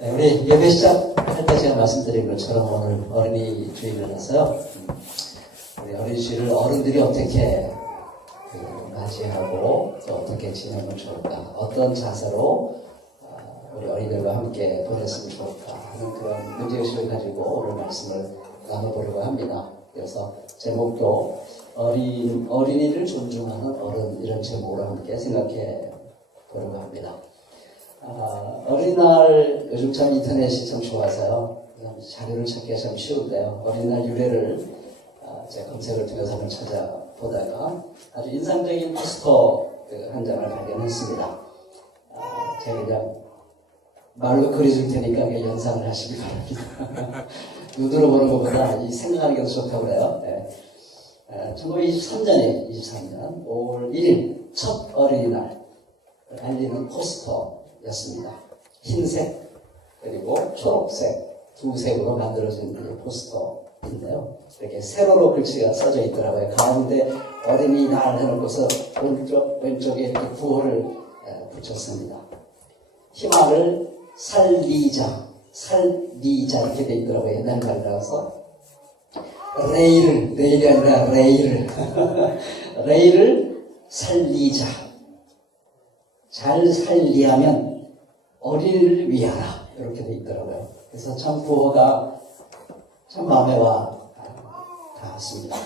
네, 우리 예배 시작할 때 제가 말씀드린 것처럼 오늘 어린이 주일을 해서요. 우리 어린이 주일을 어른들이 어떻게 맞이하고 또 어떻게 지내면 좋을까, 어떤 자세로 우리 어린이들과 함께 보냈으면 좋을까 하는 그런 문제의식을 가지고 오늘 말씀을 나눠보려고 합니다. 그래서 제목도 어린이를 존중하는 어른, 이런 제목으로 함께 생각해 보려고 합니다. 어린이날 요즘 참 인터넷이 참 좋아서요. 자료를 찾기가 참 쉬운데요. 어린이날 유래를 제가 검색을 통해서 한번 찾아보다가 아주 인상적인 포스터 한 장을 발견했습니다. 제가 그냥 말로 그려줄 테니까 연상을 하시기 바랍니다. 눈으로 보는 것보다 이 생각하는 게 더 좋다고 그래요. 네. 1923년에 23년 5월 1일 첫 어린이날 알리는 포스터였습니다. 흰색 그리고 초록색 두 색으로 만들어진 포스터인데요. 이렇게 세로로 글씨가 써져 있더라고요. 가운데 어린이날 해놓고서 왼쪽에 이렇게 구호를 붙였습니다. 희망을 살리자 이렇게 돼 있더라고요. 옛날 말이라서 레일이 아니라 레일을 살리자. 잘 살리하면 어린이를 위하라. 이렇게 돼 있더라고요. 그래서 참 구호가 참 마음에 와 닿았습니다.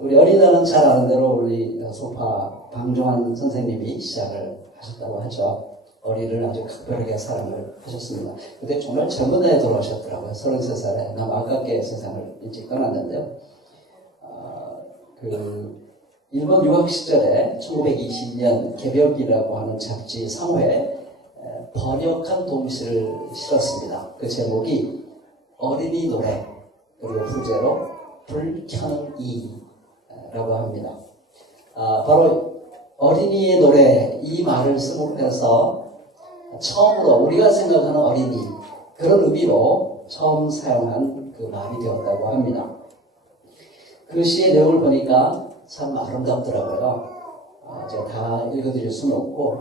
우리 어린이날은 잘 아는 대로 우리 소파 방종환 선생님이 시작을 하셨다고 하죠. 어린이를 아주 각별하게 사랑을 하셨습니다. 근데 정말 젊은 나이에 돌아오셨더라고요. 33살에. 너무 아깝게 세상을 일찍 떠났는데요. 일본 유학 시절에 1920년 개벽이라고 하는 잡지 상호에 번역한 동시를 실었습니다. 그 제목이 어린이 노래, 그리고 부제로 불 켜는 이라고 합니다. 바로 어린이의 노래, 이 말을 쓰면서 처음으로 우리가 생각하는 어린이, 그런 의미로 처음 사용한 그 말이 되었다고 합니다. 그 시의 내용을 보니까 참 아름답더라고요. 제가 다 읽어드릴 수는 없고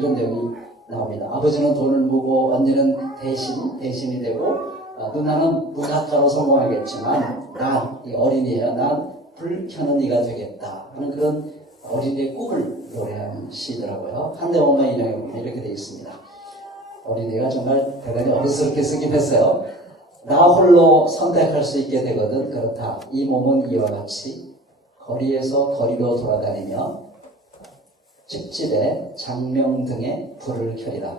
이런 내용이 나옵니다. 아버지는 돈을 모으고 언니는 대신이 되고 누나는 문학가로 성공하겠지만 난, 이 어린이야, 난 불 켜는 이가 되겠다 하는 그런 어린이의 꿈을 노래한 시더라고요. 한대원만 이 내용이 이렇게 되어 있습니다. 어린이가 정말 대단히 어른스럽게 쓰긴 했어요. 나 홀로 선택할 수 있게 되거든. 그렇다. 이 몸은 이와 같이 거리에서 거리로 돌아다니며 집집에 장명등에 불을 켜리라.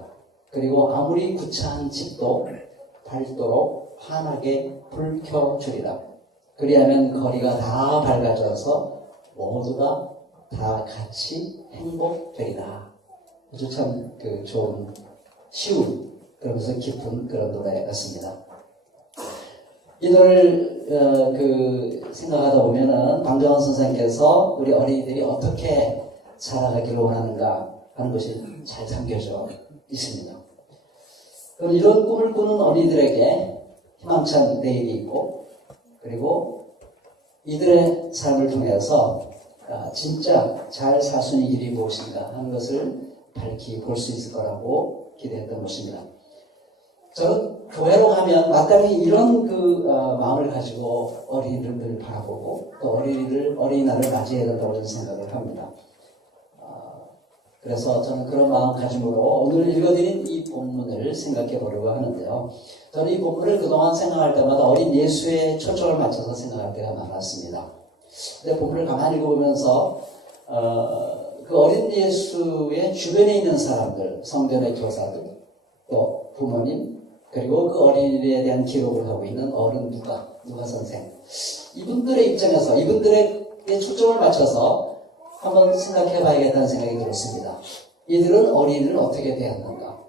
그리고 아무리 구차한 집도 밝도록 환하게 불 켜주리라. 그리하면 거리가 다 밝아져서 모두가 다 같이 행복되리라. 아주 참 좋은, 쉬운, 그러면서 깊은 그런 노래였습니다. 이 노래를 생각하다 보면은 방정환 선생님께서 우리 어린이들이 어떻게 살아가기를 원하는가 하는 것이 잘 담겨져 있습니다. 그럼 이런 꿈을 꾸는 어린이들에게 희망찬 내일이 있고, 그리고 이들의 삶을 통해서 진짜 잘 살 수 있는 길이 무엇인가 하는 것을 밝히 볼 수 있을 거라고 기대했던 것입니다. 저는 교회로 가면 마땅히 이런 마음을 가지고 어린이들을 바라보고 또 어린이날을 맞이해야 된다고 저는 생각을 합니다. 그래서 저는 그런 마음가짐으로 오늘 읽어드린 이 본문을 생각해 보려고 하는데요. 저는 이 본문을 그동안 생각할 때마다 어린 예수에 초점을 맞춰서 생각할 때가 많았습니다. 근데 본문을 가만히 읽어보면서 그 어린 예수의 주변에 있는 사람들, 성전의 교사들, 또 부모님, 그리고 그 어린이에 대한 기록을 하고 있는 어른 누가 선생, 이분들의 입장에서 이분들에게 초점을 맞춰서 한번 생각해 봐야겠다는 생각이 들었습니다. 이들은 어린이를 어떻게 대했는가?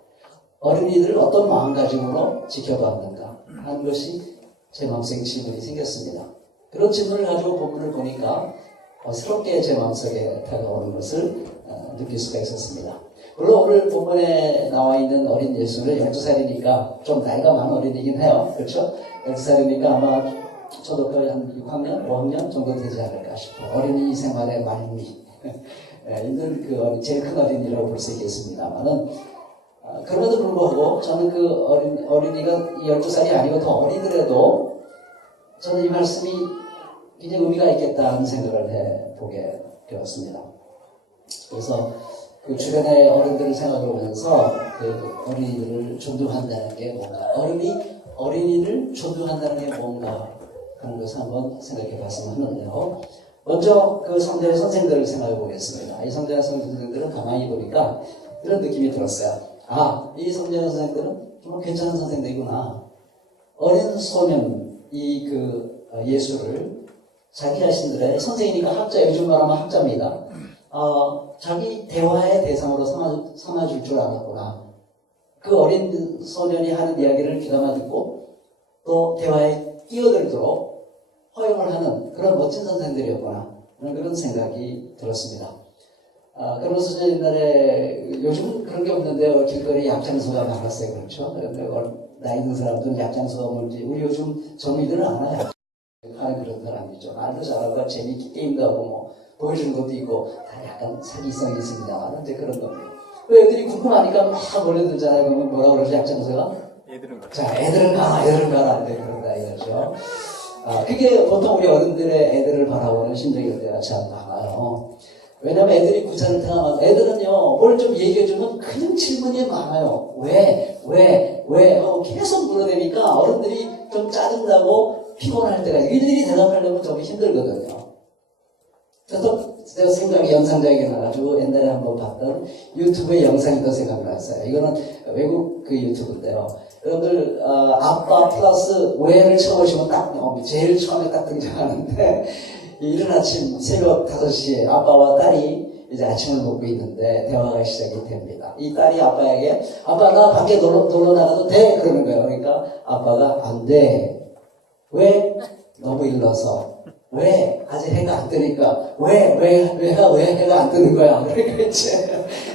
어린이들을 어떤 마음가짐으로 지켜봤는가? 하는 것이 제 마음속에 질문이 생겼습니다. 그런 질문을 가지고 본문을 보니까 새롭게 제 마음속에 다가오는 것을 느낄 수가 있었습니다. 물론 오늘 본문에 나와 있는 어린 예수는 12살이니까 좀 나이가 많은 어린이긴 해요. 그렇죠? 12살이니까 아마 초등학교 한 6학년, 5학년 정도 되지 않을까 싶어요. 어린이 생활의 말미 있는 제일 큰 어린이라고 볼 수 있겠습니다만은 그럼에도 불구하고 저는 그 어린이가 12살이 아니고 더 어리더라도 저는 이 말씀이 굉장히 의미가 있겠다는 생각을 해보게 되었습니다. 그래서 그 주변의 어른들을 생각해보면서 그 어린이들을 존중한다는 게 뭔가, 어린이를 존중한다는 게 뭔가 하는 것을 한번 생각해 봤으면 하는데요. 먼저 그 성대 선생들을 생각해 보겠습니다. 이 성대 선생들은 가만히 보니까 이런 느낌이 들었어요. 이 성대 선생들은 정말 괜찮은 선생들이구나. 어린 소년, 예수를 자기 자신들의 선생이니까 학자, 요즘 말하면 학자입니다. 자기 대화의 대상으로 삼아줄 줄 알았구나. 그 어린 소년이 하는 이야기를 귀담아 듣고 또 대화에 끼어들도록 허용을 하는 그런 멋진 선생들이었구나. 그런 생각이 들었습니다. 그러면서 옛날에 요즘 그런 게 없는데요. 길거리 약장소가 많았어요. 그렇죠? 나이 든 사람들은 약장소가 뭔지 우리 요즘 젊은이들은 알아요. 그런 사람이죠. 말도 잘하고 재미있게 게임도 하고 뭐 보여주는 것도 있고 다 약간 사기성이 있습니다만 이제 그런 겁니다. 그 애들이 궁금하니까 막 몰려들잖아요. 그러면 뭐라 그러죠? 약장소가? 애들은 가라. 자, 애들은 가라. 네, 그런다 이거죠. 그게 보통 우리 어른들의 애들을 바라보는 심정일 때가 참 많아요. 왜냐면 애들이 구차를 당하면 애들은요, 뭘 좀 얘기해주면 그냥 질문이 많아요. 왜? 계속 물어대니까 어른들이 좀 짜증나고 피곤할 때가 있어요. 일일이 대답하려면 좀 힘들거든요. 그래서 제가 생각이 연상적이게 나가지고 옛날에 한번 봤던 유튜브의 영상이 더 생각났어요. 이거는 외국 그 유튜브인데요. 여러분들 아빠 플러스 왜를 쳐보시면 딱 나옵니다. 제일 처음에 딱 등장하는데 이른 아침 새벽 5시에 아빠와 딸이 이제 아침을 먹고 있는데 대화가 시작이 됩니다. 이 딸이 아빠에게 아빠 나 밖에 놀러 나가도 돼? 그러는 거예요. 그러니까 아빠가 안 돼. 왜? 너무 일러서. 왜? 아직 해가 안 뜨니까. 왜 해가 안 뜨는 거야? 그러니까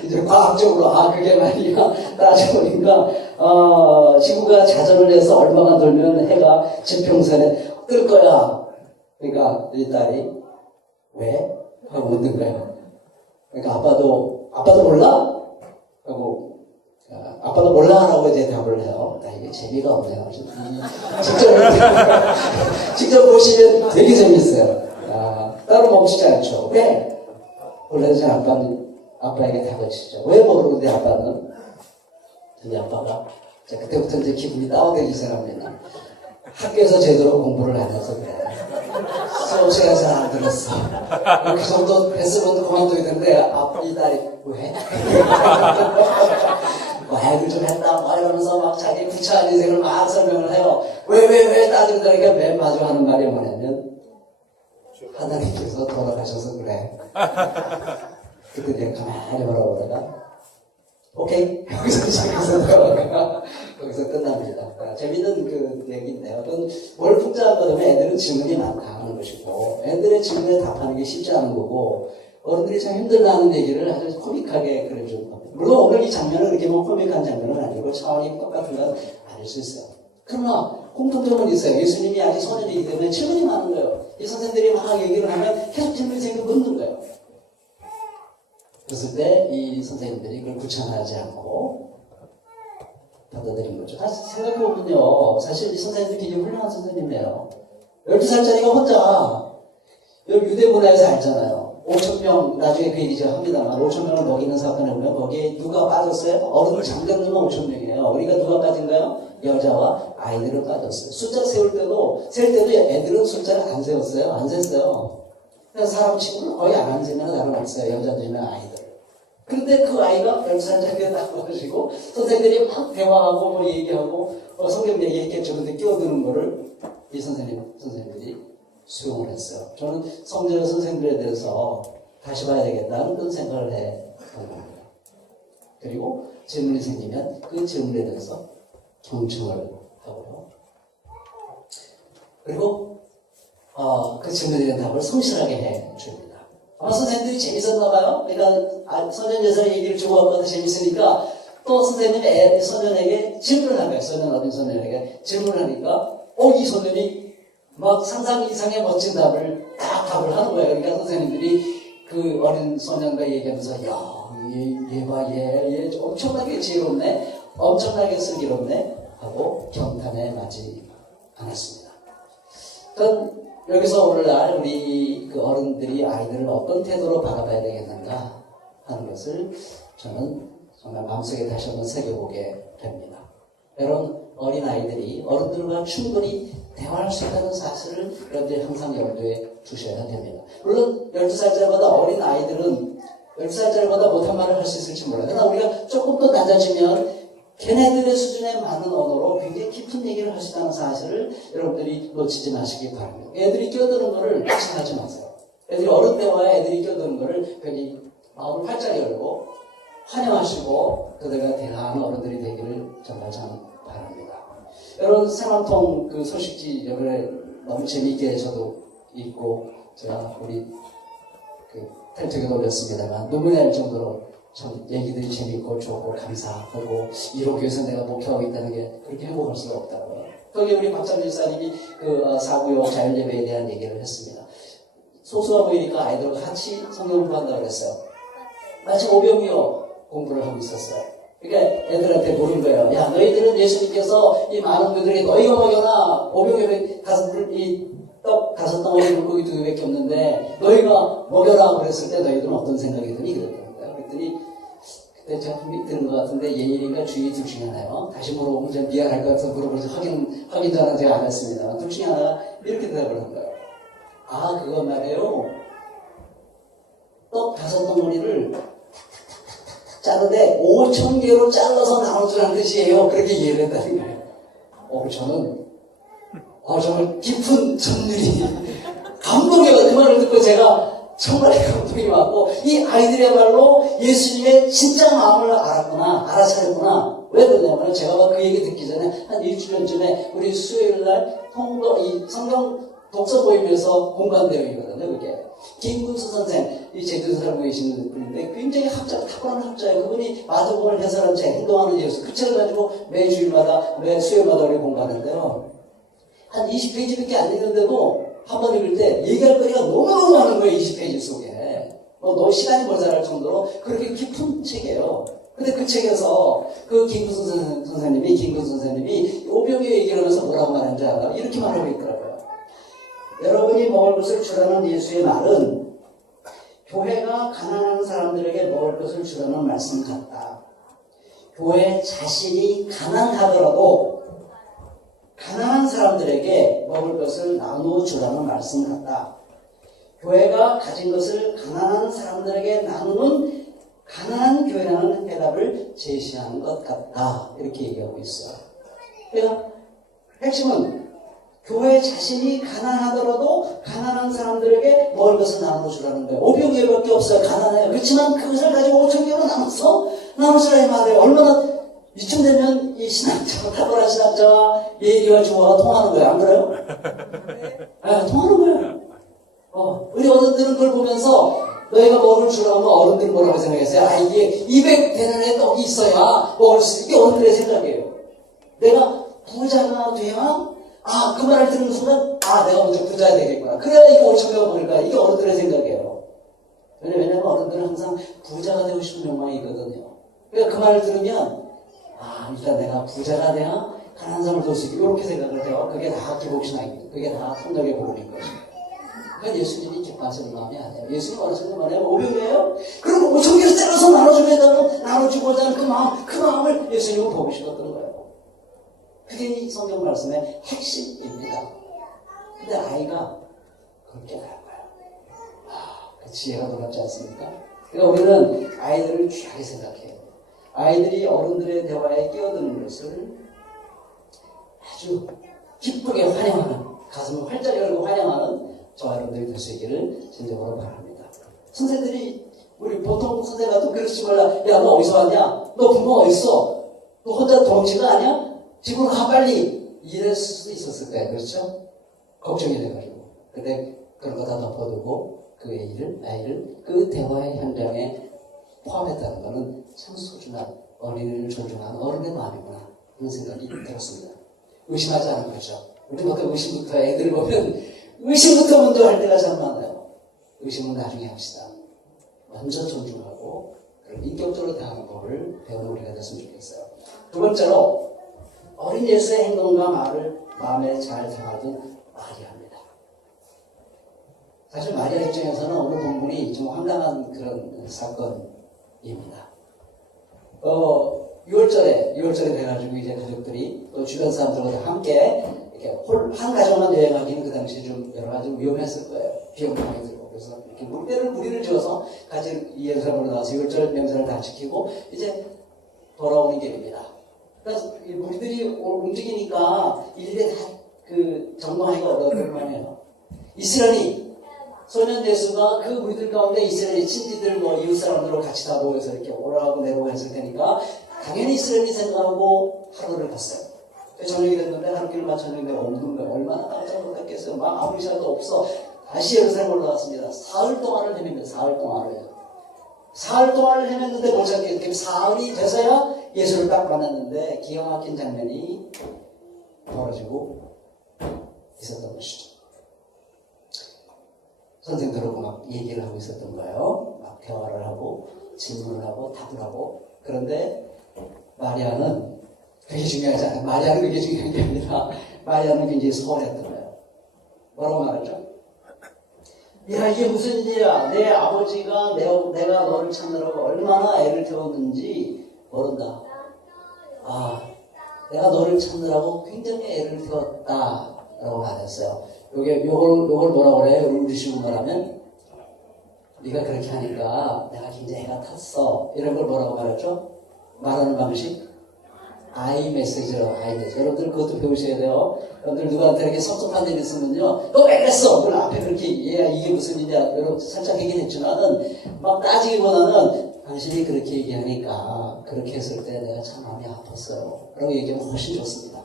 이제 과학적으로, 그게 말이야. 따져보니까, 지구가 자전을 해서 얼마나 돌면 해가 지평선에 뜰 거야. 그러니까 이 딸이, 왜? 하고 묻는 거예요. 그러니까 아빠도 몰라? 하고, 아빠도 몰라? 라고 이제 답을 해요. 이게 재미가 없네요. 직접 보시면 되게 재밌어요. 따로 멈추지 않죠. 왜? 원래 제 아빠에게 다그치죠. 왜 모르는데 아빠는? 근데 아빠가, 그때부터 이제 기분이 다운되기 시작합니다. 학교에서 제대로 공부를 안 해서 그래. 수업 시간에 잘 안 들었어. 그 정도 뱃으로도 그만둬야 되는데, 이 딸이, 왜? 애들 좀 했다, 이러면서 막 자기 구차한 인생을 막 설명을 해요. 왜 따진다니까 맨 마지막 하는 말이 뭐냐면, 하나님께서 돌아가셔서 그래. 그때 내가 가만히 바라보다가, 오케이. 여기서 시작해서 대화가 거기서 끝납니다. 재밌는 그 얘기인데요. 그건 뭘 복잡한 거냐면 애들은 질문이 많다 하는 것이고, 애들의 질문에 답하는 게 쉽지 않은 거고, 어른들이 참 힘들다는 얘기를 아주 코믹하게 그려준 겁니다. 물론 오늘 이 장면은 그렇게 뭐 코믹한 장면은 아니고 차원이 똑같은 건 아닐 수 있어요. 그러나 공통점은 있어요. 예수님이 아직 소년이기 때문에 질문이 많은 거예요. 이 선생들이 막 얘기를 하면 계속 질문이 생기고 묻는 거예요. 그랬을 때 이 선생님들이 그걸 구차하지 않고 받아들인 거죠. 다시 생각해보면요. 사실 이 선생님들이 굉장히 훌륭한 선생님이에요. 12살짜리가 혼자 여기 유대 문화에서 알잖아요. 5,000명, 나중에 그 얘기 제가 합니다만, 5,000명을 먹이는 사건에 보면 거기에 누가 빠졌어요? 어른 장병들만 5,000명이에요. 우리가 누가 빠진가요? 여자와 아이들은 빠졌어요. 숫자 셀 때도 애들은 숫자를 안 세웠어요. 안 셌어요. 그래서 사람 친구는 거의 안 세면 다름없어요. 여자들이나 아이들. 그런데 그 아이가 10살짜리가 딱 와가지고, 선생들이 막 대화하고, 뭐 얘기하고, 성경 얘기했겠죠. 근데 끼어드는 거를 이 선생님들이 수용을 했어요. 저는 성전의 선생들에 대해서 다시 봐야 되겠다는 그런 생각을 해본 겁니다. 그리고 질문이 생기면 그 질문에 대해서 경청을 하고요. 그리고 그 질문에 대한 답을 성실하게 해줍니다. 아마 선생님들이 재밌었나 봐요. 그러니까 소년 여사 얘기를 좋아하거나 재밌으니까 또 선생님이 소년에게 질문을 하는 거예요. 어린 소년에게 질문을 하니까 이 소년이 막 상상 이상의 멋진 답을 딱 답을 하는 거예요. 그러니까 선생님들이 그 어린 소년과 얘기하면서 야, 얘 엄청나게 지혜롭네, 엄청나게 슬기롭네 하고 경탄에 맞지 않았습니다. 그럼 여기서 오늘날 우리 그 어른들이 아이들을 어떤 태도로 바라봐야 되겠는가 하는 것을 저는 정말 마음속에 다시 한번 새겨보게 됩니다. 여러분, 어린아이들이 어른들과 충분히 대화할 수 있다는 사실을 여러분들이 항상 염두에 두셔야 됩니다. 물론 12살짜리보다 어린아이들은 12살짜리보다 못한 말을 할 수 있을지 몰라요. 그러나 우리가 조금 더 낮아지면 걔네들의 수준에 맞는 언어로 굉장히 깊은 얘기를 할 수 있다는 사실을 여러분들이 놓치지 마시기 바랍니다. 애들이 끼어드는 거를 의심하지 마세요. 애들이 어른 대화에 애들이 끼어드는 거를 괜히 마음을 활짝 열고 환영하시고 그들과 대화하는 어른들이 되기를 정말 참 바랍니다. 여러분, 생활통 그 소식지 여러분에 너무 재미있게 저도 읽고 제가 우리 그 텔톡에도 올렸습니다만 눈물 날 정도로 참 얘기들이 재밌고 좋고 감사하고 이로교에서 내가 목표하고 있다는 게 그렇게 행복할 수가 없다고요. 거기 우리 박찬주 집사님이 그 사구역 자율예배에 대한 얘기를 했습니다. 소수가 보이니까 아이들과 같이 성경 공부한다고 그랬어요. 마치 오병이어 공부를 하고 있었어요. 그러니까 애들한테 물은 거예요. 야, 너희들은 예수님께서 이 많은 분들이 너희가 먹여나 오병이어 떡 5덩어리 물고기 2개밖에 없는데 너희가 먹여라 그랬을 때 너희들은 어떤 생각이 드니? 그랬더니 그랬더니 그때 제가 분명히 들은 것 같은데 예일인가 주의 둘 중에 하나요. 다시 물어보면 제가 미안할 것 같아서 물어보면서 확인 전화는 제가 안 했습니다. 둘 중에 하나가 이렇게 대답을 한 거예요. 아, 그거 말이에요. 떡 5덩어리를 자르되 5,000개로 잘라서 나눠주라는 뜻이에요. 그렇게 이해를 했다는 거예요. 저는 정말 깊은 전율이 감동이 와요. 그 말을 듣고 제가 정말 감동이 왔고 이 아이들이야말로 예수님의 진짜 마음을 알았구나, 알아차렸구나. 왜 그러냐면 제가 그 얘기 듣기 전에 한 일주일 전쯤에 우리 수요일날 이 성경 독서 모임에서 공간되어 있거든요. 그게 김군수 선생, 이 제주도 살고 계시는 분인데 굉장히 탁월한 학자예요. 그분이 마태복음을 해설한 책, 행동하는 예수, 그 책을 가지고 매 수요일마다 우리 공부하는데요. 한 20페이지밖에 안 읽는데도 한 번 읽을 때 얘기할 거리가 너무너무 많은 거예요. 20페이지 속에. 너무 시간이 모자랄 정도로 그렇게 깊은 책이에요. 근데 그 책에서 그 김군수 선생님이 오병이어 얘기를 하면서 뭐라고 말하는지 알아요? 이렇게 말하고 있더라고요. 여러분이 먹을 것을 주라는 예수의 말은 교회가 가난한 사람들에게 먹을 것을 주라는 말씀 같다. 교회 자신이 가난하더라도 가난한 사람들에게 먹을 것을 나누어 주라는 말씀 같다. 교회가 가진 것을 가난한 사람들에게 나누는 가난한 교회라는 해답을 제시하는 것 같다. 이렇게 얘기하고 있어요. 그러니까 핵심은 교회 자신이 가난하더라도 가난한 사람들에게 먹을 것을 나눠주라는 거예요. 오병이어밖에 없어요. 가난해요. 그렇지만 그것을 가지고 5,000개로 나눠주라 이 말이에요. 얼마나 이쯤 되면 이 신학자와 탁월한 신학자와 예리와 주어가 통하는 거예요. 안 그래요? 네, 통하는 거예요. 우리 어른들은 그걸 보면서 너희가 뭐를 주라고 하면 어른들은 뭐라고 생각했어요? 이게 200 되는 애 떡이 있어야 먹을 수 있게 어른들의 생각이에요. 내가 부자가 돼야 그 말을 듣는 순간 내가 먼저 부자가 되겠구나. 그래야 이거 5,000개가 먹을까. 이게 어른들의 생각이에요. 왜냐면 어른들은 항상 부자가 되고 싶은 욕망이 있거든요. 그러니까 그 말을 들으면 일단 내가 부자가 돼야 가난한 사람을 도울 수 있게 이렇게 생각을 해요. 그게 다 기복신앙입니다. 그게 다 통력의 부분인 것이죠. 그러니까 예수님이 기뻐하시는 마음이 아니에요. 예수님 원하시는 마음이 오병이에요. 그리고 5,000개를 잘라서 나눠주고자 하는 그 마음을 예수님은 보고 싶었던 거예요. 그게 이 성경 말씀의 핵심입니다. 근데 아이가 그걸 깨달은 거예요. 그 지혜가 놀랍지 않습니까? 그러니까 우리는 아이들을 귀하게 생각해요. 아이들이 어른들의 대화에 끼어드는 것을 아주 기쁘게 환영하는, 가슴을 활짝 열고 환영하는 저와 여러분들이 될 수 있기를 진정으로 바랍니다. 선생들이 우리 보통 선생 같은 그렇지 말라. 야, 너 어디서 왔냐? 너 부모 어딨어? 너 혼자 동치가 아니야? 집으로 가 빨리. 이랬을 수도 있었을 거예요. 그렇죠? 걱정이 돼가지고. 근데 그런 거 다 덮어두고 그 아이를 그 대화의 현장에 포함했다는 것은 참 소중한 어린이를 존중하는 어른의 마음이구나 그런 생각이 들었습니다. 의심하지 않은 거죠. 우리 보통 의심부터 애들을 보면 의심부터 먼저 할 때가 참 많아요. 의심은 나중에 합시다. 먼저 존중하고 인격적으로 대하는 법을 배우는 우리가 됐으면 좋겠어요. 두 번째로 어린 예수의 행동과 말을 마음에 잘 담아둔 마리아입니다. 사실 마리아 입장에서는 오늘 본문이 좀 황당한 그런 사건입니다. 6월절에 돼가지고 이제 가족들이 또 주변 사람들과 함께 이렇게 한 가정만 여행하기는 그 당시에 좀 여러 가지 위험했을 거예요. 비용도 많이 들고. 그래서 이렇게 무리를 지어서 같이 예루살렘으로 나와서 6월절 명절을 다 지키고 이제 돌아오는 길입니다. 그래서 무리들이 움직이니까 일일이 다 정동하기가 어려울 만해요. 이스라엘이 소년 예수가 그 무리들 가운데 이스라엘의 친지들 이웃 사람들하고 같이 다 모여서 이렇게 오라고 내려오고 했을 테니까 당연히 이스라엘이 생각하고 하루를 갔어요. 저녁이 됐는데 하루길을 마쳤는데 없는 거예요. 얼마나 깜짝 놀랐겠어요. 막 아무 시간도 없어. 다시 예루살렘 올라갔습니다. 사흘 동안을 헤맵니다. 사흘 동안을 헤맸는데 못 찾겠기 사흘이 돼서야 예수를 딱 만났는데 기가 막힌 장면이 벌어지고 있었던 것이죠. 선생들하고 막 얘기를 하고 있었던 거예요. 막 대화를 하고 질문을 하고 답을 하고. 그런데 마리아는 그게 중요하지 않아요. 마리아는 그게 중요한 게 아니라 마리아는 굉장히 서운했던 거예요. 뭐라고 말하죠? 야, 이게 무슨 일이야. 내 아버지가 내가 너를 찾느라고 얼마나 애를 태웠는지 모른다. 내가 너를 찾느라고 굉장히 애를 태웠다. 라고 말했어요. 요걸 뭐라고 그래요? 우리 식으로 말하면, 네가 그렇게 하니까 내가 굉장히 애가 탔어. 이런 걸 뭐라고 말했죠? 말하는 방식? I 메시지로, I 메시지. 여러분들 그것도 배우셔야 돼요. 여러분들 누구한테 이렇게 섭섭한 일 있으면요, 너 왜 그랬어? 그걸 앞에 그렇게, 이게 무슨 일이야? 여러분 살짝 얘기는 했지만은, 막 따지기보다는, 당신이 그렇게 얘기하니까, 그렇게 했을 때 내가 참 마음이 아팠어요. 라고 얘기하면 훨씬 좋습니다.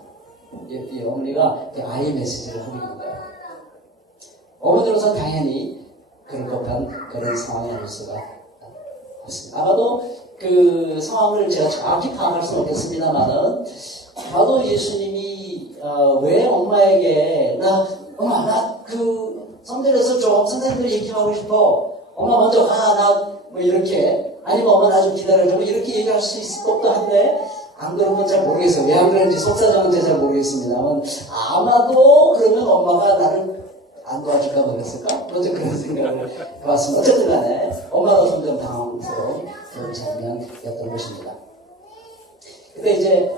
이 어머니가 I 메시지를 하고 있는 거예요. 어머니로서 당연히 그럴 법한 그런 상황이 아닐 수가 없습니다. 아마도 그 상황을 제가 정확히 파악할 수는 없겠습니다만은, 아마도 예수님이 왜 엄마에게 엄마 나 그 성전에서 좀 선생님들 얘기하고 싶어. 엄마 먼저 가. 나 뭐 이렇게 아니면 엄마 나 좀 기다려줘. 이렇게 얘기할 수 있을 법도 한데 안 그런 건 잘 모르겠어요. 왜 안 그런지 속사정은 잘 모르겠습니다만 아마도 그러면 엄마가 나를 안 도와줄까 모르겠을까? 먼저 그런 생각을 해봤습니다. 어쨌든 간에 엄마가 점점 당황스러운 그런 장면이었던 것입니다. 근데 이제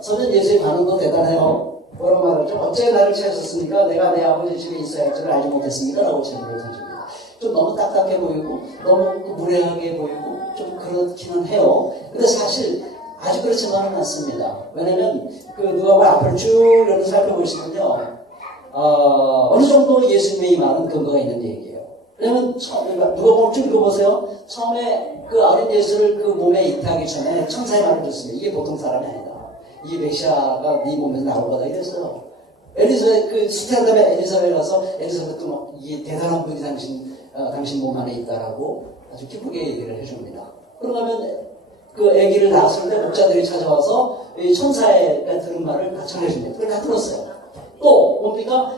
소년 예수의 반응도 대단해요. 뭐라고 말하죠? 어째 나를 찾으셨습니까? 내가 내 아버지 집에 있어야 할 줄을 알지 못했습니까? 라고 질문을 던집니다. 좀 너무 딱딱해 보이고 너무 무례하게 보이고 좀 그렇기는 해요. 근데 사실 아주 그렇지만은 않습니다. 왜냐면 누가복음 앞을 쭉 이렇게 살펴보시면요, 어느 정도 예수님의 말은 근거가 있는 얘기예요. 왜냐면 누가복음 쭉 읽어보세요. 처음에 그 어린 예수를 그 몸에 잉태하기 전에 천사의 말을 듣습니다. 이게 보통 사람이 아니다. 이 메시아가 네 몸에서 나올 거다 이랬어요. 엘리사벳 수태한 다음에 엘리사벳에 가서 엘리사벳도 막 이게 대단한 분이 당신 몸 안에 있다라고 아주 기쁘게 얘기를 해줍니다. 그러면 그 아기를 낳았을 때 목자들이 찾아와서 이 천사의 들은 말을 다 전해줍니다. 그걸 다 들었어요. 또 뭡니까?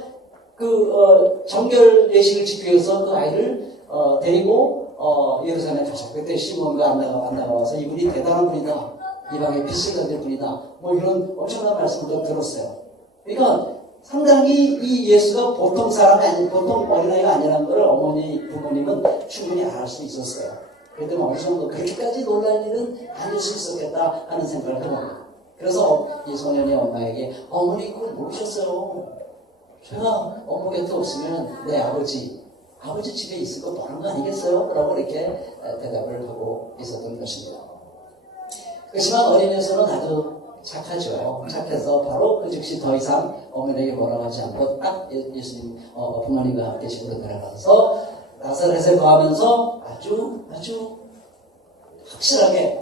정결 예식을 지키기 위해서 그 아이를 데리고 예루살렘에 가죠. 그때 시몬과 안나가 와서 이분이 대단한 분이다. 이방에 빛을 던질 분이다. 뭐 이런 엄청난 말씀도 들었어요. 그러니까 상당히 이 예수가 보통 사람이 아니, 보통 어린아이가 아니라는 걸 부모님은 충분히 알 수 있었어요. 그래도 어느 정도 그렇게까지 놀랄 일은 아닐 수 있었겠다 하는 생각을 해봅니다. 그래서 이 소년이 엄마에게 어머니 그걸 모르셨어요. 제가 엄마 곁에 없으면 내 아버지 집에 있을 거 뻔한 거 아니겠어요? 라고 이렇게 대답을 하고 있었던 것입니다. 그렇지만 어린애에서는 아주 착하죠. 착해서 바로 그 즉시 더 이상 어머니에게 뭐라고 하지 않고 딱 예수님 부모님과 함께 집으로 들어가서 나사렛에 거하면서 아주 확실하게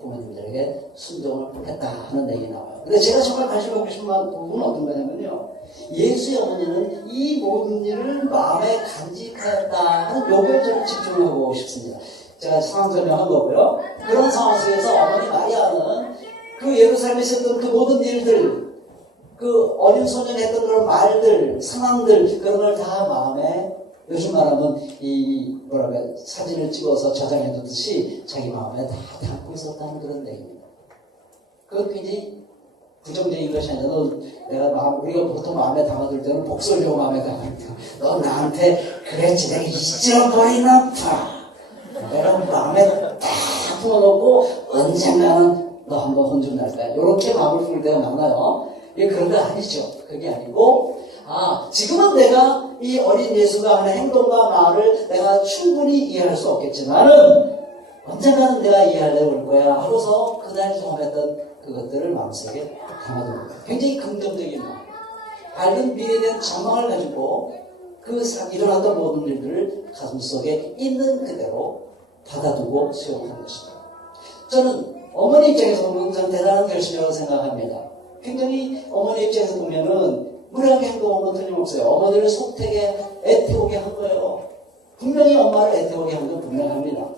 부모님들에게 순종을 했다 하는 얘기 나와요. 근데 제가 정말 관심 갖고 싶은 부분은 어떤 거냐면요, 예수의 어머니는 이 모든 일을 마음에 간직하였다 하는 요거에 좀 집중하고 싶습니다. 제가 상황 설명한 거고요. 그런 상황 속에서 어머니 마리아는 그 예루살렘에 있었던 그 모든 일들, 그 어린 소년이 했던 그런 말들, 상황들, 그런 걸 다 마음에 요즘 말하면 이 뭐랄까 사진을 찍어서 저장해두듯이 자기 마음에 다 담고 있었다는 그런 얘기입니다. 그건 굉장히 부정적인 것이 아니라 우리가 보통 마음에 담아둘 때는 복설적으로 마음에 담아둘 때 너 나한테 그랬지 내가 잊어버리나 봐. 내가 마음에 딱 품어놓고 언젠가는 너 한번 혼 좀 날 거야. 이렇게 마음을 풀 때가 많아요. 이게 그런 거 아니죠. 그게 아니고 지금은 내가 이 어린 예수가 하는 행동과 말을 내가 충분히 이해할 수 없겠지만은 언젠가는 내가 이해하려고 할 거야 하고서 그날 경험했던 그것들을 마음속에 담아두는 거예요. 굉장히 긍정적인 마음. 밝은 미래에 대한 전망을 가지고 일어났던 모든 일들을 가슴속에 있는 그대로 받아두고 수용하는 것입니다. 저는 어머니 입장에서 보면 저는 대단한 결심이라고 생각합니다. 굉장히 어머니 입장에서 보면은 무례하게 행동한 건 틀림없어요. 어머니를 속되게 애태우게 한 거예요. 분명히 엄마를 애태우게 한 건 분명합니다.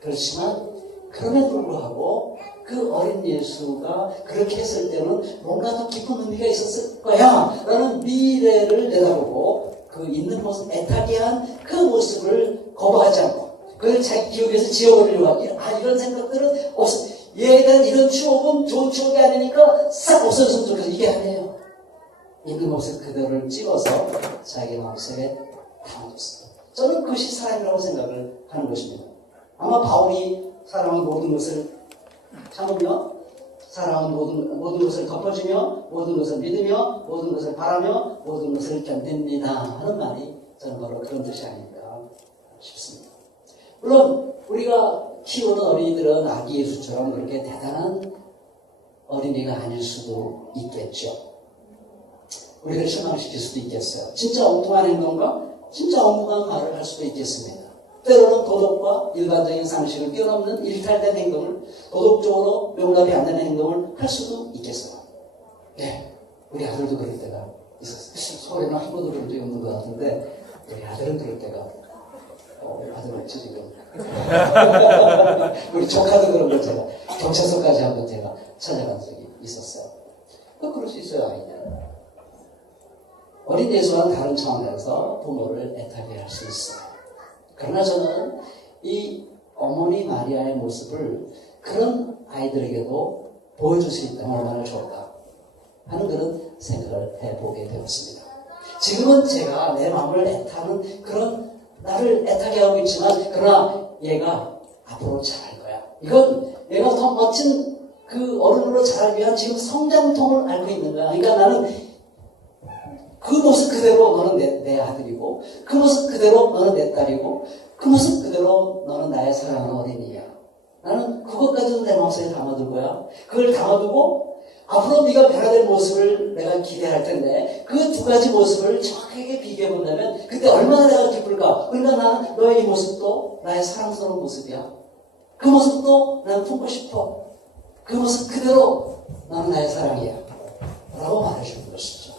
그렇지만 그럼에도 불구하고 그 어린 예수가 그렇게 했을 때는 뭔가 더 깊은 의미가 있었을 거야 라는 미래를 내다보고 그 있는 모습, 애타게한 그 모습을 거부하지 않고 그걸 자기 기억에서 지워버리려고 하고 이런 생각들은 없어. 얘에 대한 이런 추억은 좋은 추억이 아니니까 싹 없어졌으면 좋겠어. 이게 아니에요. 있는 모습 그대로를 찍어서 자기 마음속에 담아뒀습니다. 저는 그것이 사랑이라고 생각을 하는 것입니다. 아마 바울이 사랑은 모든 것을 참으며 사랑은 모든 것을 덮어주며 모든 것을 믿으며 모든 것을 바라며 모든 것을 견딥니다 하는 말이 저는 바로 그런 뜻이 아닐까 싶습니다. 물론 우리가 키우는 어린이들은 아기 예수처럼 그렇게 대단한 어린이가 아닐 수도 있겠죠. 우리를 실망시킬 수도 있겠어요. 진짜 엉뚱한 행동과 진짜 엉뚱한 말을 할 수도 있겠습니다. 때로는 도덕과 일반적인 상식을 뛰어넘는 일탈된 행동을 도덕적으로 용납이 안 되는 행동을 할 수도 있겠어요. 네, 우리 아들도 그럴 때가 있었어요. 소리는 한 번도 그런 적이 없는 것 같은데 우리 아들은 그럴 때가 우리 아들 없지 지금. 우리 조카도 그런 거 제가 경찰서까지 한번 제가 찾아간 적이 있었어요. 그럴 수 있어요. 아이는 어린 예수와는 다른 차원에서 부모를 애타게 할 수 있어요. 그러나 저는 이 어머니 마리아의 모습을 그런 아이들에게도 보여줄 수 있다면 얼마나 좋을까 하는 그런 생각을 해보게 되었습니다. 지금은 제가 내 마음을 애타는 그런 나를 애타게 하고 있지만 그러나 얘가 앞으로 잘할 거야. 이건 얘가 더 멋진 그 어른으로 자라기 위한 지금 성장통을 알고 있는 거야. 그러니까 나는 그 모습 그대로 너는 내 아들이고 그 모습 그대로 너는 내 딸이고 그 모습 그대로 너는 나의 사랑하는 어린이야. 나는 그것까지도 내 마음속에 담아둘 거야. 그걸 담아두고 앞으로 네가 변화될 모습을 내가 기대할 텐데 그 두 가지 모습을 정확하게 비교해 본다면 그때 얼마나 내가 기쁠까. 그러니까 나는 너의 이 모습도 나의 사랑스러운 모습이야. 그 모습도 난 품고 싶어. 그 모습 그대로 나는 나의 사랑이야 라고 말해주는 것이죠.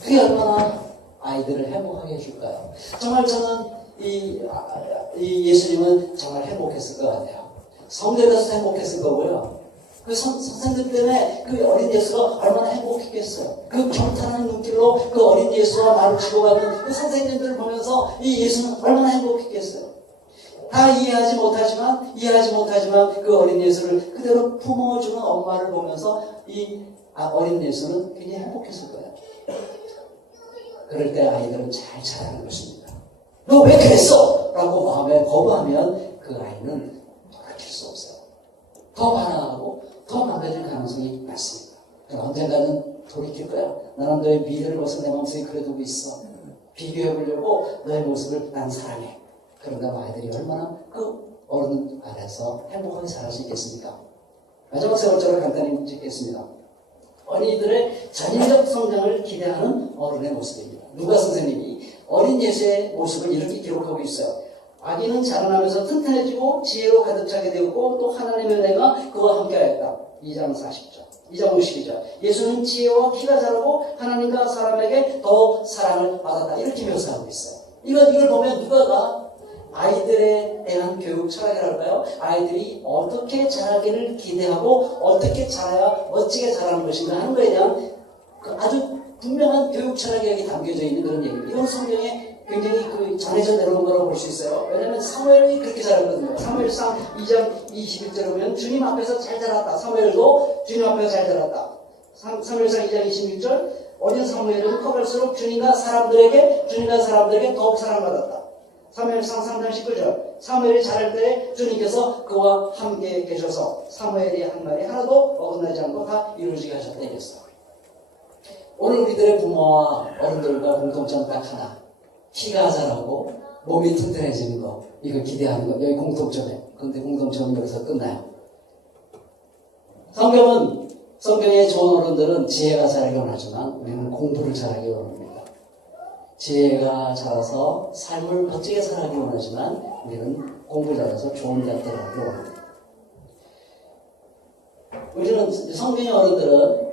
그게 얼마나 아이들을 행복하게 해줄까요? 정말 저는 이 예수님은 정말 행복했을 것 같아요. 성전에서 행복했을 거고요. 그 선생들 때문에 그 어린 예수가 얼마나 행복했겠어요. 그 경탄하는 눈길로 그 어린 예수와 마주치고 가는 그 선생님들을 보면서 이 예수는 얼마나 행복했겠어요. 다 이해하지 못하지만 그 어린 예수를 그대로 품어주는 엄마를 보면서 이 어린 예수는 굉장히 행복했을 거예요. 그럴 때 아이들은 잘 자라는 것입니다. 너 왜 그랬어? 라고 마음에 거부하면 그 아이는 돌이킬 수 없어요. 더 반항하고 더 망가질 가능성이 많습니다. 언젠가는 돌이킬 거야. 나는 너의 미래를 벗어 내 마음속에 그려두고 있어. 비교해보려고 너의 모습을 난 사랑해. 그런가 아이들이 얼마나 그 어른 아래서 행복하게 자랄 수 있겠습니까? 마지막 세 번째로 간단히 짚겠습니다. 어린이들의 전인적 성장을 기대하는 어른의 모습입니다. 누가 선생님이 어린 예수의 모습을 이렇게 기록하고 있어요. 아기는 자라나면서 튼튼해지고 지혜로 가득 차게 되었고 또 하나님의 은혜가 그와 함께하였다. 2장 40절, 2장 52절. 예수는 지혜와 키가 자라고 하나님과 사람에게 더 사랑을 받았다. 이렇게 묘사하고 있어요. 이걸 보면 누가가 아이들에 대한 교육 철학이랄까요? 아이들이 어떻게 자라기를 기대하고 어떻게 자라야 멋지게 자라는 것인가 하는 것에 대한 아주 분명한 교육 철학이 여기 담겨져 있는 그런 얘기입니다. 이건 성경의 굉장히 그 전해져 내려온 거라고 볼 수 있어요. 왜냐하면 사무엘이 그렇게 자랐거든요. 사무엘상 2장 21절에 보면 주님 앞에서 잘 자랐다. 사무엘도 주님 앞에서 잘 자랐다. 사무엘상 2장 26절 어린 사무엘은 커갈수록 주님과 사람들에게 더욱 사랑받았다. 사무엘상 3장 19절 사무엘이 자랄 때 주님께서 그와 함께 계셔서 사무엘이 한 말이 하나도 어긋나지 않고 다 이루어지게 하셨다 이랬어. 오늘 우리들의 부모와 어른들과 공통점 딱 하나. 키가 자라고 몸이 튼튼해지는 거. 이거 기대하는 거. 여기 공통점이에요. 그런데 공통점은 여기서 끝나요. 성경의 좋은 어른들은 지혜가 자라기 원하지만 우리는 공부를 잘하기 원합니다. 지혜가 자라서 삶을 멋지게 살아가기 원하지만 우리는 공부 잘해서 좋은 대학들을 하기 원합니다. 우리는 성경의 어른들은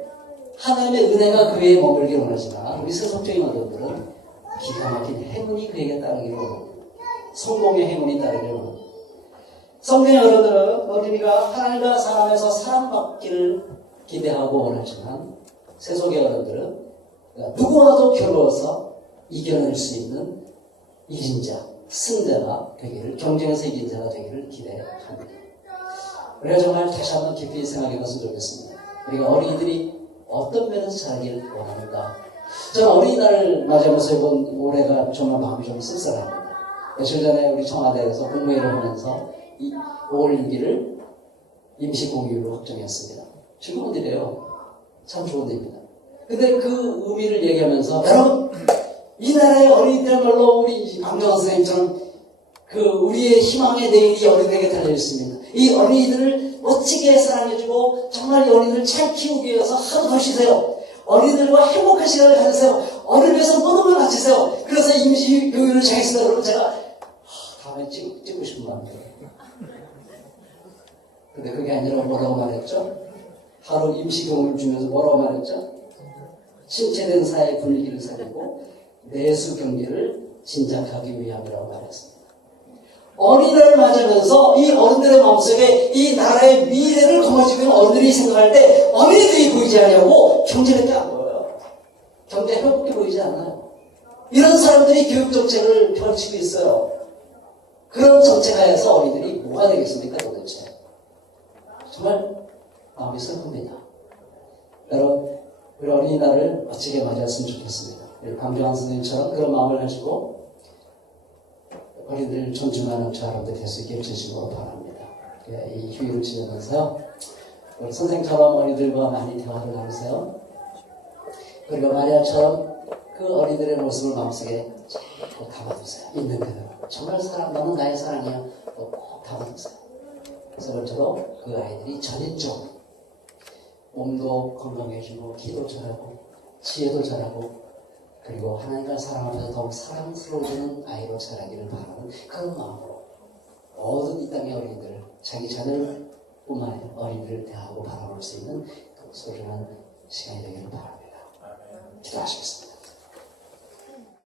하나님의 은혜가 그 위에 머물기 원하지만 우리 세속적인 어른들은 기가 막힌 행운이 그에게 따르기를 원합니다. 성공의 행운이 따르기를 원합니다. 성경의 어른들은 어린이가 하나님과 사람에서 사랑받기를 기대하고 원하지만 세속의 어른들은 누구와도 겨루어서 이겨낼 수 있는 이긴자, 승자가 되기를, 경쟁에서 이긴 자가 되기를 기대합니다. 우리가 정말 다시 한번 깊이 생각해 봤으면 좋겠습니다. 우리가 어린이들이 어떤 면에서 자라기를 원하는가? 저는 어린이날을 맞이하면서 이번 올해가 정말 마음이 좀 쓸쓸합니다. 며칠 전에 우리 청와대에서 공무회의를 하면서 5월 6일을 임시공휴일로 확정했습니다. 즐거운 일이에요. 참 좋은 일입니다. 근데 그 의미를 얘기하면서 여러분 이 나라의 어린이들야말로 우리 강정원 선생님처럼 그 우리의 희망의 내일이 어린이에게 달려있습니다. 이 어린이들을 멋지게 사랑해주고 정말 이 어린이들을 잘 키우기 위해서 하루 더 쉬세요. 어린이들과 행복한 시간을 가지세요. 어른에서 모든 걸 가지세요. 그래서 임시교육을 정했습니다. 여러분 제가 다음에 찍고 싶은 마음이에요. 근데 그게 아니라 뭐라고 말했죠? 하루 임시교육을 주면서 뭐라고 말했죠? 신체된 사회 분위기를 살리고 내수 경제를 진작하기 위함이라고 말했습니다. 어린이를 맞으면서 이 어른들의 마음속에 이 나라의 미래를 거머쥐고 있는 어른들이 생각할 때 어린이들이 보이지 않냐고 경제밖에 안 보여요. 경제 회복이 보이지 않아요. 이런 사람들이 교육 정책을 펼치고 있어요. 그런 정책 하에서 어린이들이 뭐가 되겠습니까 도대체? 정말 마음이 슬픕니다. 여러분 우리 어린이날을 멋지게 맞이했으면 좋겠습니다. 우리 강정환 선생님처럼 그런 마음을 가지고 어린이들을 존중하는 저 여러분들 될 수 있기를 진심으로 바랍니다. 이 휴일을 지내면서 우리 선생처럼 어린이들과 많이 대화를 나누세요. 그리고 마리아처럼 그 어린이들의 모습을 마음속에 꼭 담아두세요. 있는 그대로. 정말 너는 나의 사랑이야. 꼭 담아두세요. 그래서 그런저로 그 아이들이 전인적으로 몸도 건강해지고 기도 잘하고 지혜도 잘하고 그리고 하나님과 사랑 앞에서 더욱 사랑스러워지는 아이로 자라기를 바라는 그런 마음으로 모든 이 땅의 어린이들 자기 자녀를 뿐만 아니라 어린이들을 대하고 바라볼 수 있는 소중한 시간이 되기를 바랍니다. 기도하시겠습니다.